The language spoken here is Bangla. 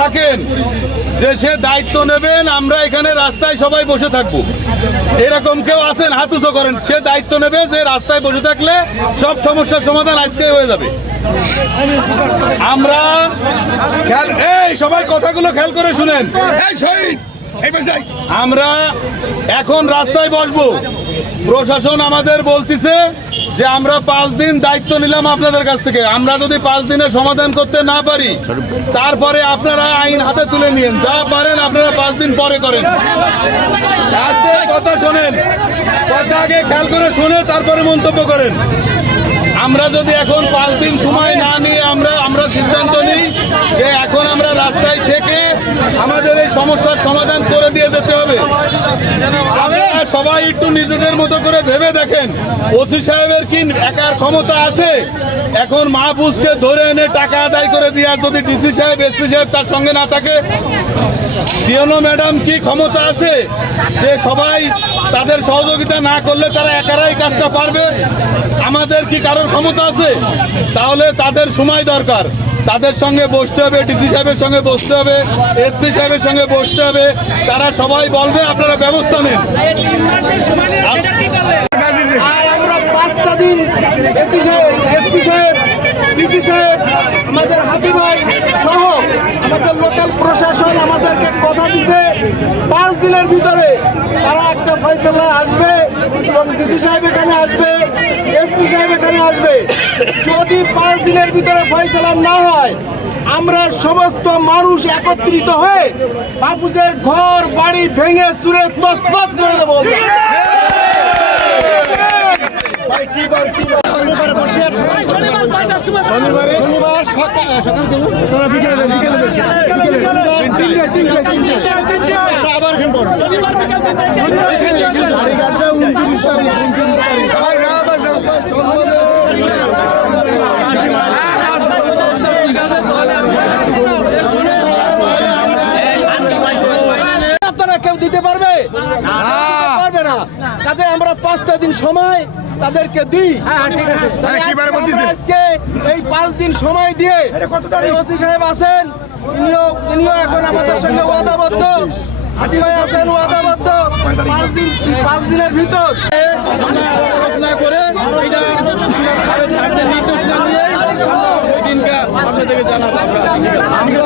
থাকেন যে সে দায়িত্ব নেবেন আমরা এখানে রাস্তায় সবাই বসে থাকব। এরকম কেউ আছেন হাত উঁচু করেন সে দায়িত্ব নেবে যে রাস্তায় বসে থাকলে সব সমস্যার সমাধান আজকে হয়ে যাবে। আমরা এই সবাই কথাগুলো খেয়াল করে শুনেন। এই শহীদ! আমরা এখন রাস্তায় বসবো। প্রশাসন আমাদের বলতেছে যে আমরা পাঁচ দিন দায়িত্ব নিলাম আপনাদের কাছ থেকে। আমরা যদি পাঁচ দিনের সমাধান করতে না পারি, তারপরে আপনারা আইন হাতে তুলে নিন যা পারেন আপনারা পাঁচ দিন পরে করেন। কথা শোনেন। কথা আগে খেয়াল করে শুনে তারপরে মন্তব্য করেন। আমরা যদি এখন পাঁচ দিন সময় না নিয়ে আমরা আমরা সিদ্ধান্ত নিই যে এখন আমরা রাস্তায় থেকে আমাদের এই সমস্যার সমাধান করে দিয়ে যেতে হবে। সবাই একটু নিজেদের মতো করে ভেবে দেখেন। ওসি সাহেবের কি একার ক্ষমতা আছে? এখন মাহফুজকে ধরে এনে টাকা আদায় করে দেওয়া যদি ডিসি সাহেব, এসপি সাহেব তার সঙ্গে না থাকে দিয়নো ম্যাডাম কি ক্ষমতা আছে? যে সবাই তাদের সহযোগিতা না করলে তারা একারাই কাজটা পারবে? আমাদের কি কারোর ক্ষমতা আছে? তাহলে তাদের সময় দরকার। তাদের সঙ্গে বসতে হবে, ডিসি সাহেবের সঙ্গে বসতে হবে, এসপি সাহেবের সঙ্গে বসতে হবে। তারা সবাই বলবে, আপনারা ব্যবস্থা নেন। আমরা সাহেব, ডিসি সাহেব, আমাদের হাতি ভাই সহ আমাদের লোকাল প্রশাসন আমাদেরকে কথা দিছে। পাঁচ দিনের ভিতরে তারা একটা ফয়সলা আসবে এবং ডিসি সাহেব এখানে আসবে, এসপি সাহেব এখানে আসবে। যদি পাঁচ দিনের ভিতরে ফয়সলা না হয় আমরা সমস্ত মানুষ একত্রিত হয়ে বাপুজের ঘর বাড়ি ভেঙে চুরে তসতস করে দেবো। শনিবারে শনিবার সকাল সকাল বিকেলে বিকেলে বিকেলে আবার এখানে পড়ো এখানে এখানে গাড়িটা উনত্রিশ তারিখ উনত্রিশ তারিখ সবাই রাত আপনারা কেউ দিতে পারবে? পারবে না। কাজে আমরা পাঁচটা দিন সময় তাদেরকে দিই। আজকে বলতেছে। আমরা আজকে এই পাঁচ দিন সময় দিয়ে ওসি সাহেব আছেন ইনিও ইনিও এখন আমাদের সঙ্গে ওয়াদাবদ্ধ। হাসি ভাই আছেন ওয়াদাবদ্ধ। পাঁচ দিন পাঁচ দিনের ভিতর। আলোচনা করে এটা নির্দেশনা নিয়ে দিনকে আপনাদেরকে জানাব। আমরা